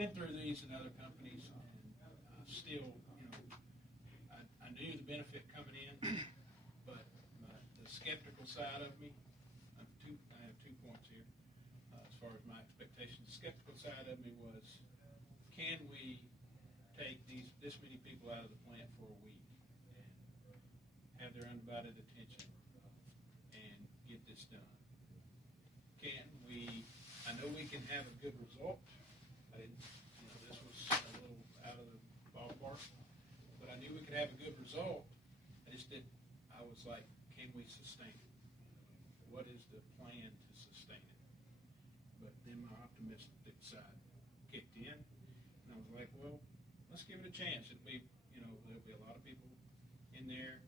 been through these in other companies, and still, I knew the benefit coming in, but the skeptical side of me, I have 2 points here as far as my expectations. The skeptical side of me was, can we take this many people out of the plant for a week and have their undivided attention and get this done? Can we? I know we can have a good result. This was a little out of the ballpark, but I knew we could have a good result. I was like, can we sustain it? What is the plan to sustain it? But then my optimistic side kicked in, and I was like, well, let's give it a chance. There'll be a lot of people in there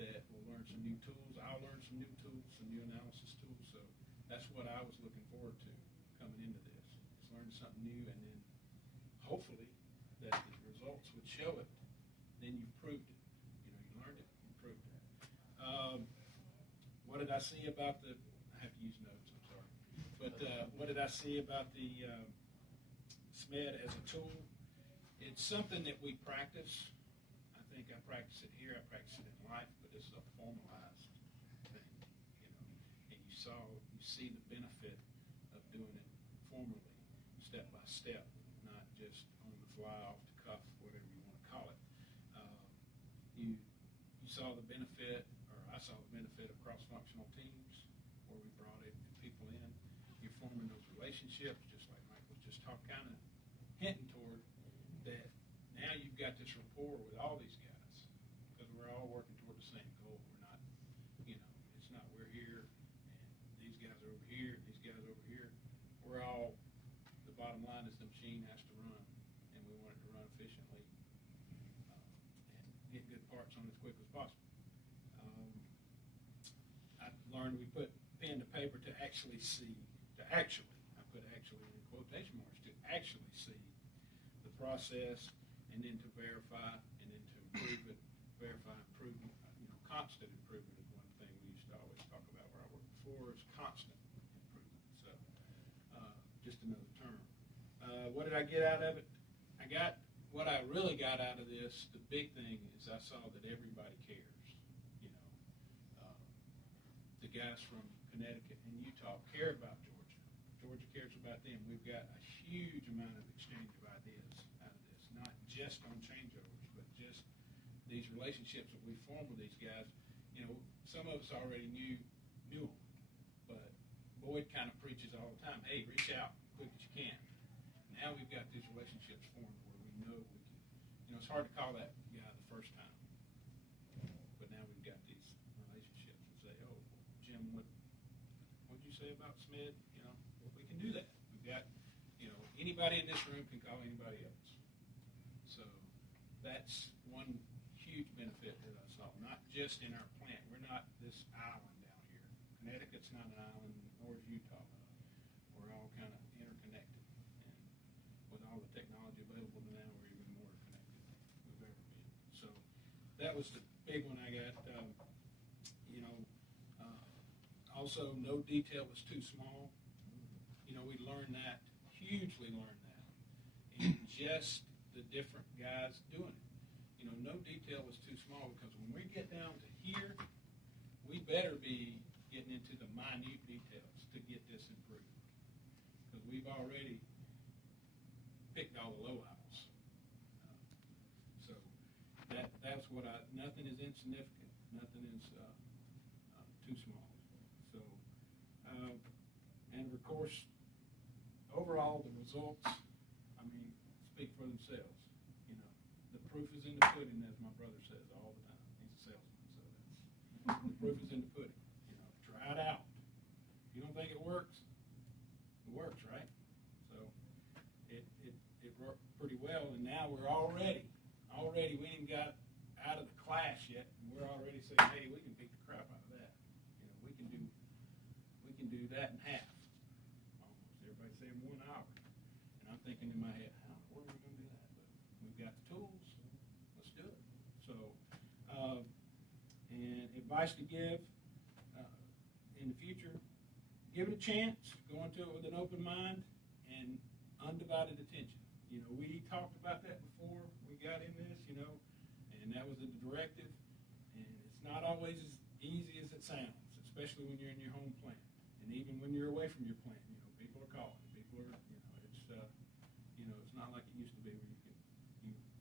that will learn some new tools. I'll learn some new tools, some new analysis tools. So that's what I was looking forward to coming into this. Is learning something new, and then hopefully that the results would show it. Then you've proved it. You learned it, you proved it. What did I see about I have to use notes, I'm sorry. But what did I see about the SMED as a tool? It's something that we practice. I think I practice it here, I practice it in life, but this is a formalized thing, and you see the benefit of doing it formally, step by step, not just on the fly, off the cuff, whatever you want to call it. You saw the benefit, or I saw the benefit of cross-functional teams, where we brought people in. You're forming those relationships, just like Mike was just kind of hinting toward, that now you've got this rapport with all these guys, because we're all working toward the same goal. We're not, it's not we're here, and these guys are over here, and these guys are over here. We're all, the bottom line is the machine has to run, and we want it to run efficiently and get good parts on as quick as possible. I learned we put pen to paper to actually see, I put actually in quotation marks, to actually see the process, and then to verify, and then to improve it, verify, improvement. Constant improvement is one thing we used to always talk about where I worked before, is constant improvement. So, just another term. What did I get out of it? What I really got out of this, the big thing is I saw that everybody cares. The guys from Connecticut and Utah care about Georgia. Georgia cares about them. We've got a huge amount of exchange of ideas out of this, not just on changeovers, but just these relationships that we form with these guys. Some of us already knew them, but Boyd kind of preaches all the time, hey, reach out quick as you can. Now we've got these relationships formed where we know we can, it's hard to call that guy the first time, but now we've got these relationships and say, oh, Jim, what'd you say about SMED? We can do that. We've got, anybody in this room can call anybody else. So that's one huge benefit that I saw, not just in our plant. We're not this island down here. Connecticut's not an island, nor is Utah. We're all kind of interconnected. And with all the technology available now, we're even more connected than we've ever been. So that was the big one I got. Also, no detail was too small. We learned that, hugely learned that, in just the different guys doing it. No detail was too small, because when we get down to here, we better be getting into the minute details to get this improved, because we've already picked all the low owls. So that's what nothing is insignificant, nothing is too small. So, and of course, overall, the results, speak for themselves. The proof is in the pudding, as my brother says all the time. He's a salesman, so the proof is in the pudding. Try it out. If you don't think it works, right? So it worked pretty well, and now we're already, we ain't got out of the class yet, and we're already saying, hey, we can beat the crap out of that. We can do that in half. Almost. Everybody's saying 1 hour. And I'm thinking in my head, where are we going to do that? But we've got the tools. Let's do it. So, and advice to give in the future, give it a chance. Go into it with an open mind and undivided attention. you know, we talked about that before we got in this, you know, and that was a directive, and it's not always as easy as it sounds, especially when you're in your home plant, and even when you're away from your plant, you know, people are calling, people are, you know, it's not like it used to be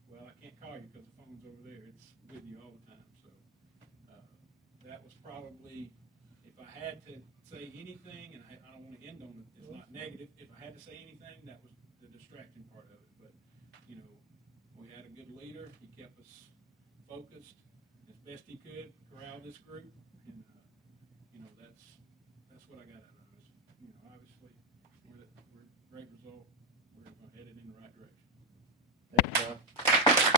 where well, I can't call you because the phone's over there, it's with you all the time, so, that was probably, if I had to say anything, and I don't want to end on it, it's not negative, if I had to say anything, that was the distracting part of it, but, you know, we had a good leader, he kept us focused as best he could, corral this group, and, you know, that's what I got out of it. You know, obviously, we're a great result, we're headed in the right direction. Thank you, John.